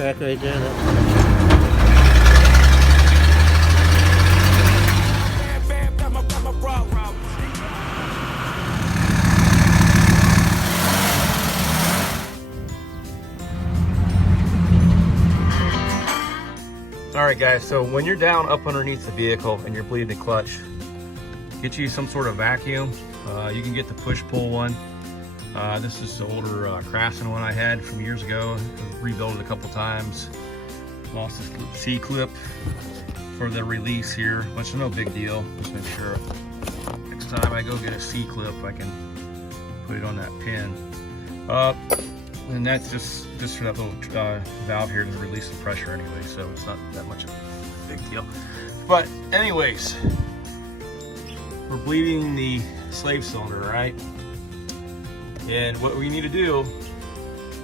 track right there. Alright guys, so when you're down up underneath the vehicle and you're bleeding the clutch, get you some sort of vacuum. You can get the push-pull one. This is the older Craftsman one I had from years ago. I've rebuilt it a couple times. Lost this C-clip for the release here, which is no big deal. Just make sure next time I go get a C-clip, I can put it on that pin. And that's just for that little valve here to release the pressure anyway, so it's not that much of a big deal. But anyways, we're bleeding the slave cylinder, right? And what we need to do,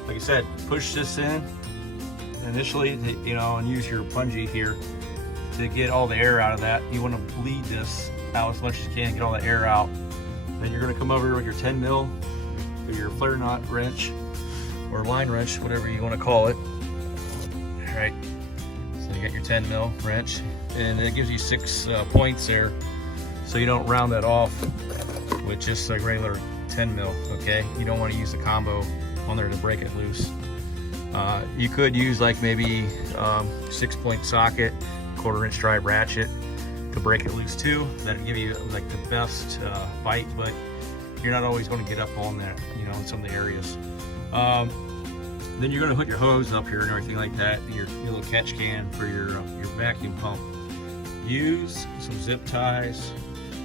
like I said, push this in initially, you know, and use your punji here to get all the air out of that. You want to bleed this out as much as you can, get all the air out. Then you're going to come over with your 10 mil or your flare knot wrench or line wrench, whatever you want to call it. All right, so you got your 10 mil wrench, and it gives you 6 points there, so you don't round that off with just a regular 10 mil. Okay, you don't want to use the combo on there to break it loose. You could use like maybe 6-point socket, 1/4 inch drive ratchet to break it loose too. That'd give you like the best bite, but you're not always going to get up on that, you know, in some of the areas. Then you're going to put your hose up here and everything like that, and your little catch can for your vacuum pump. Use some zip ties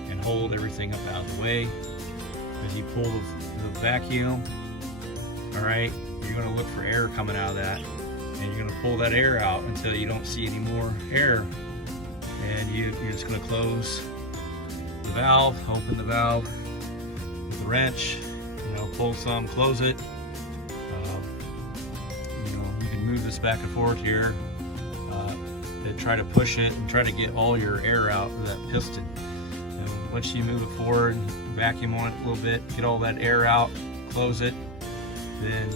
and hold everything up out of the way as you pull the vacuum. All right, you're going to look for air coming out of that, and you're going to pull that air out until you don't see any more air, and you're just going to close the valve, open the valve with the wrench, you know, pull some, close it. You know, you can move this back and forth here and try to push it and try to get all your air out of that piston. And once you move it forward, vacuum on it a little bit, get all that air out, close it, then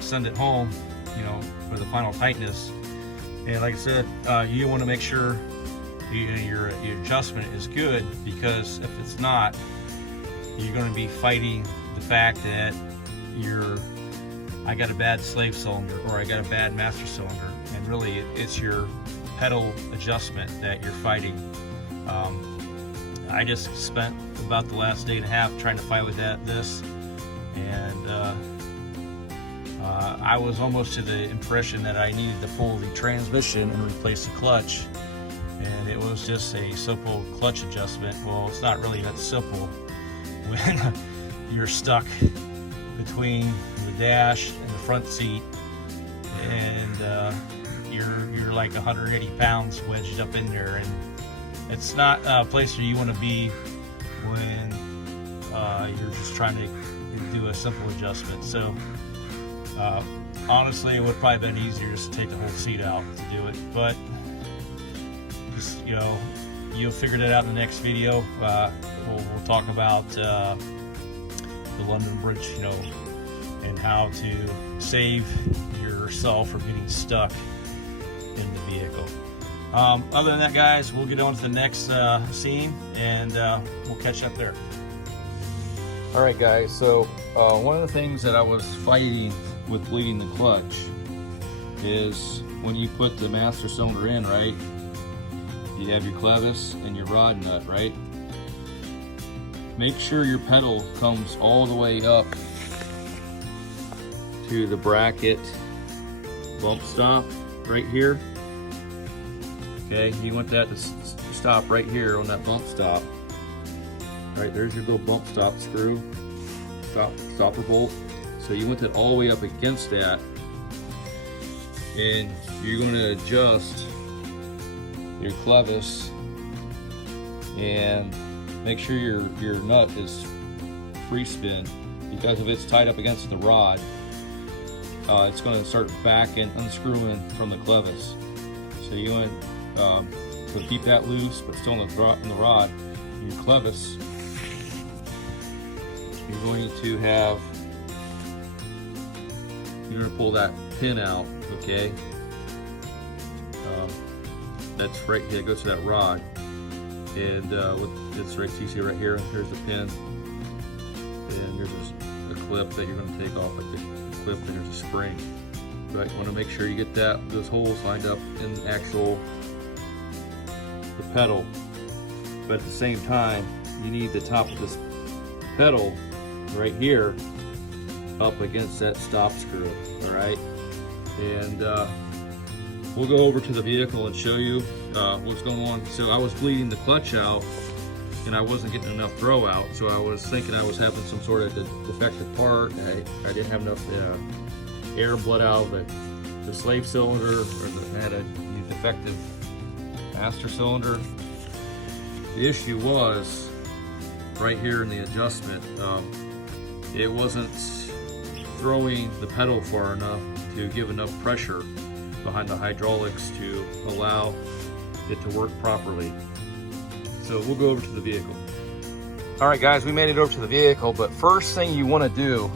send it home, you know, for the final tightness. And like I said, you want to make sure your adjustment is good, because if it's not, you're going to be fighting the fact that I got a bad slave cylinder or I got a bad master cylinder, and really it's your pedal adjustment that you're fighting. I just spent about the last day and a half trying to fight with this, and I was almost to the impression that I needed to pull the transmission and replace the clutch, and it was just a simple clutch adjustment. Well, it's not really that simple when you're stuck between the dash and the front seat, and you're like 180 pounds wedged up in there, and it's not a place where you want to be when you're just trying to do a simple adjustment. So honestly, it would probably been easier just to take the whole seat out to do it, but just, you know, you'll figure that out in the next video. We'll talk about the London Bridge, you know, and how to save yourself from getting stuck in the vehicle. Other than that, guys, we'll get on to the next scene, and we'll catch up there. All right, guys, so one of the things that I was fighting with bleeding the clutch is when you put the master cylinder in, right, you have your clevis and your rod nut, right? Make sure your pedal comes all the way up to the bracket bump stop right here. Okay, you want that to stop right here on that bump stop. All right, there's your little bump stop screw, stopper bolt. So you want that all the way up against that, and you're going to adjust your clevis and make sure your nut is free spin, because if it's tied up against the rod, it's going to start backing, unscrewing from the clevis. So you want to keep that loose, but still in the rod. Your clevis, you're going to have you're gonna pull that pin out, okay? That's right here, it goes to that rod. And it's right, so you see right here, here's the pin. And there's a clip that you're gonna take off, like the clip, and there's a spring. But you wanna make sure you get those holes lined up in the pedal. But at the same time, you need the top of this pedal right here up against that stop screw, all right? And we'll go over to the vehicle and show you what's going on. So I was bleeding the clutch out and I wasn't getting enough throw out, so I was thinking I was having some sort of defective part. I didn't have enough air bled out of the slave cylinder, or I had a defective master cylinder. The issue was right here in the adjustment. It wasn't throwing the pedal far enough to give enough pressure behind the hydraulics to allow it to work properly. So we'll go over to the vehicle. All right guys, we made it over to the vehicle, but first thing you want to do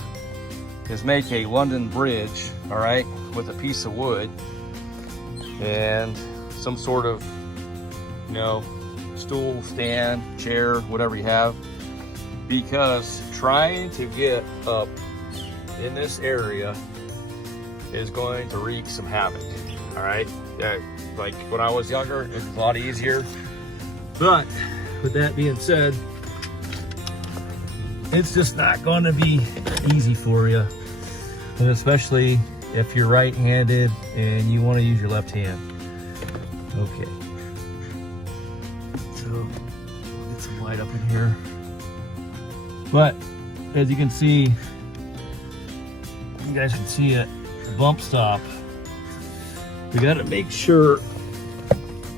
is make a London bridge, all right, with a piece of wood and some sort of, you know, stool, stand, chair, whatever you have, because trying to get up in this area is going to wreak some havoc, all right? Like when I was younger, it was a lot easier. But with that being said, it's just not going to be easy for you, and especially if you're right-handed and you want to use your left hand. Okay. So we'll get some light up in here. But as you can see, you guys can see it, bump stop. We got to make sure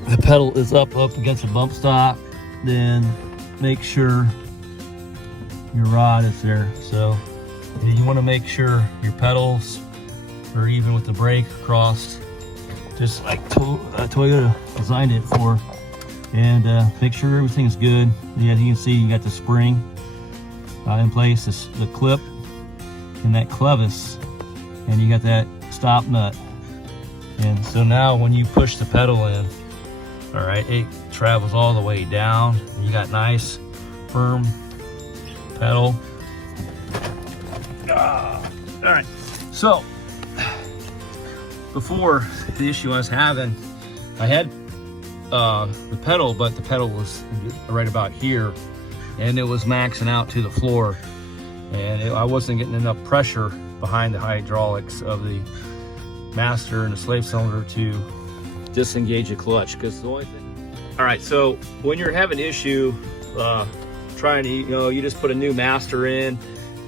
the pedal is up against the bump stop, then make sure your rod is there. So you want to make sure your pedals are even with the brake crossed, just like Toyota designed it for. And make sure everything is good. Yeah, you can see you got the spring in place, the clip and that clevis, and you got that stop nut. And so now when you push the pedal in, all right, it travels all the way down, and you got nice firm pedal. All right, so before, the issue I was having, I had the pedal, but the pedal was right about here, and it was maxing out to the floor, and I wasn't getting enough pressure behind the hydraulics of the master and the slave cylinder to disengage the clutch. Because the only thing, all right, so when you're having issue trying to, you just put a new master in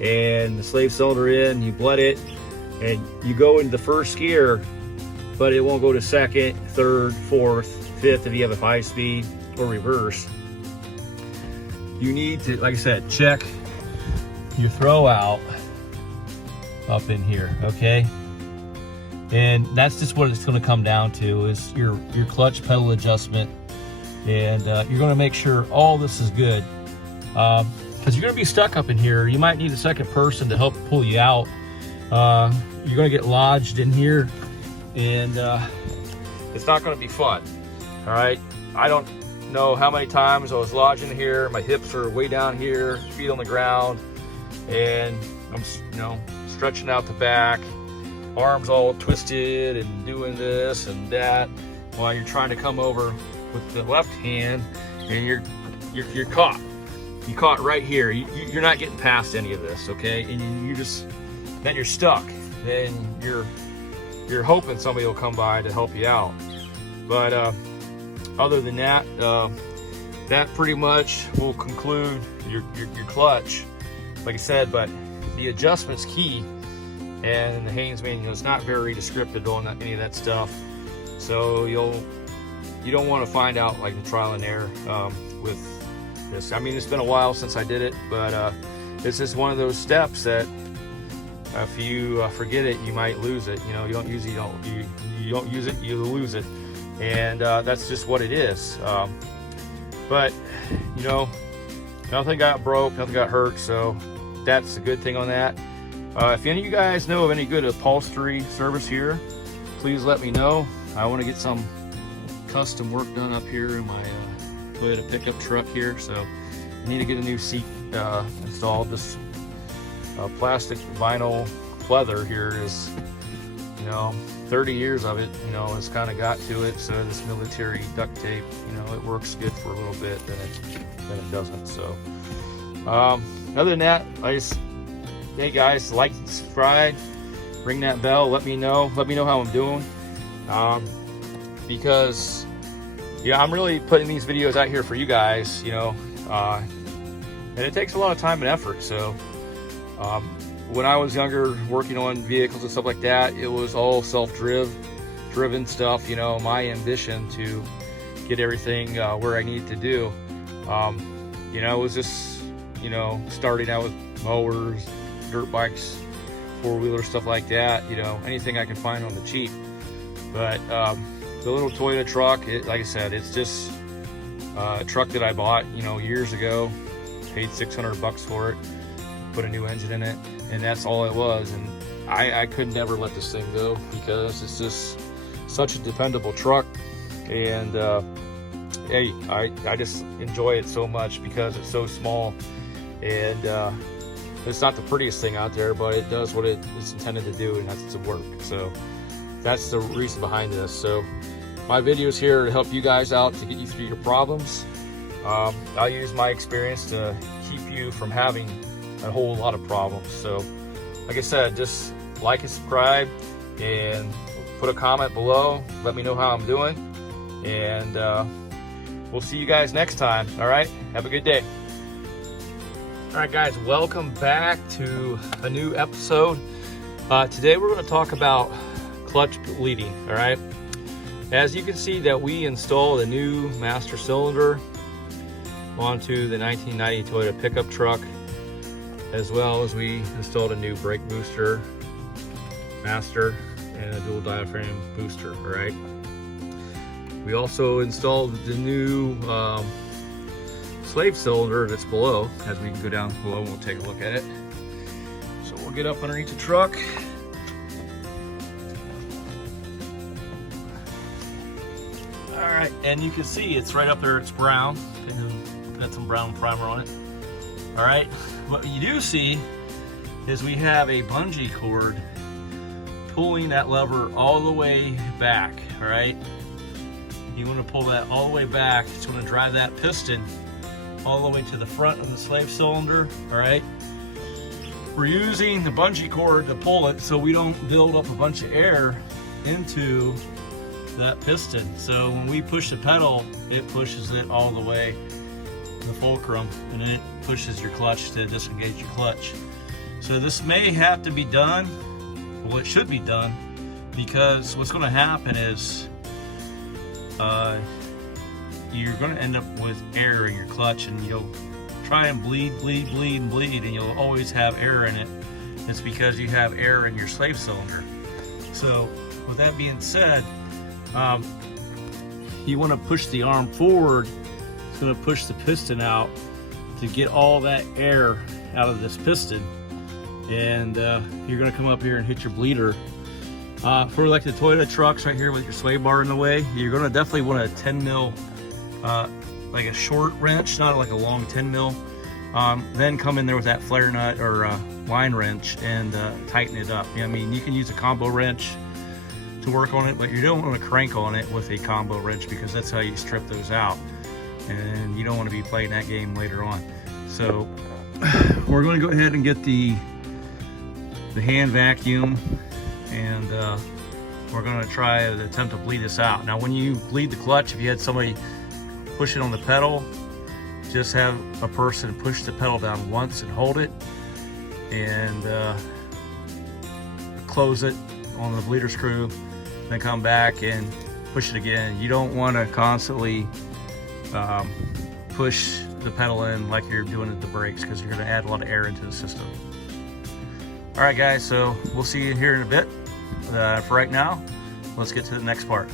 and the slave cylinder in, you bled it, and you go into the first gear, but it won't go to second, third, fourth, fifth if you have a 5-speed or reverse. You need to, like I said, check your throw out up in here, okay? And that's just what it's going to come down to, is your clutch pedal adjustment. And you're going to make sure all this is good, because you're going to be stuck up in here. You might need a second person to help pull you out. You're going to get lodged in here, and it's not going to be fun. All right, I don't know how many times I was lodged in here. My hips are way down here, feet on the ground, and I'm, stretching out the back, arms all twisted and doing this and that while you're trying to come over with the left hand, and you're caught. You caught right here. You're not getting past any of this, okay? And then you're stuck. Then you're hoping somebody will come by to help you out. But other than that, that pretty much will conclude your clutch, like I said. But the adjustment's key, and the Haynes manual is not very descriptive on any of that stuff. So you don't want to find out like the trial and error with this. I mean, it's been a while since I did it, but this is one of those steps that if you forget it, you might lose it. You don't use it, you don't use it, you lose it. And that's just what it is. But nothing got broke, nothing got hurt, so that's a good thing on that. If any of you guys know of any good upholstery service here, please let me know. I want to get some custom work done up here in my Toyota pickup truck here, so I need to get a new seat installed. This plastic vinyl leather here is, 30 years of it, it's kind of got to it. So this military duct tape, it works good for a little bit, then it doesn't. So other than that, hey guys, like, subscribe, ring that bell, let me know how I'm doing, because I'm really putting these videos out here for you guys, and it takes a lot of time and effort. So when I was younger, working on vehicles and stuff like that, it was all self-driven stuff, my ambition to get everything where I need to do. It was just, starting out with mowers, dirt bikes, four-wheeler, stuff like that, anything I can find on the cheap. But the little Toyota truck, like I said, it's just a truck that I bought, years ago, paid $600 for it, put a new engine in it, and that's all it was. And I could never let this thing go, because it's just such a dependable truck. And hey, I just enjoy it so much because it's so small, and it's not the prettiest thing out there, but it does what it's intended to do, and that's to work. So that's the reason behind this. So my videos here to help you guys out, to get you through your problems. I'll use my experience to keep you from having a whole lot of problems. So like I said, just like and subscribe, and put a comment below, let me know how I'm doing, and we'll see you guys next time. All right, have a good day. All right guys, welcome back to a new episode. Today we're going to talk about clutch bleeding. All right, as you can see that we installed a new master cylinder onto the 1990 Toyota pickup truck, as well as we installed a new brake booster master and a dual diaphragm booster. All right, we also installed the new slave cylinder that's below. As we can go down below, we'll take a look at it. So we'll get up underneath the truck. All right, and you can see it's right up there, it's brown, and got some brown primer on it. All right, what you do see is we have a bungee cord pulling that lever all the way back. All right, you want to pull that all the way back. It's going to drive that piston all the way to the front of the slave cylinder. All right, we're using the bungee cord to pull it so we don't build up a bunch of air into that piston. So when we push the pedal, it pushes it all the way to the fulcrum, and then it pushes your clutch to disengage your clutch. So this may have to be done, well, it should be done, because what's going to happen is you're going to end up with air in your clutch, and you'll try and bleed, and you'll always have air in it. It's because you have air in your slave cylinder. So with that being said, you want to push the arm forward. It's going to push the piston out to get all that air out of this piston, and you're going to come up here and hit your bleeder. For like the Toyota trucks right here with your sway bar in the way, you're going to definitely want a 10 mil, like a short wrench, not like a long 10 mil. Then come in there with that flare nut or line wrench and tighten it up. I mean, you can use a combo wrench to work on it, but you don't want to crank on it with a combo wrench, because that's how you strip those out, and you don't want to be playing that game later on. So we're going to go ahead and get the hand vacuum, and we're going to try to attempt to bleed this out. Now when you bleed the clutch, if you had somebody push it on the pedal, just have a person push the pedal down once and hold it, and close it on the bleeder screw, then come back and push it again. You don't want to constantly push the pedal in like you're doing at the brakes, because you're going to add a lot of air into the system. All right guys, so we'll see you here in a bit. For right now, let's get to the next part.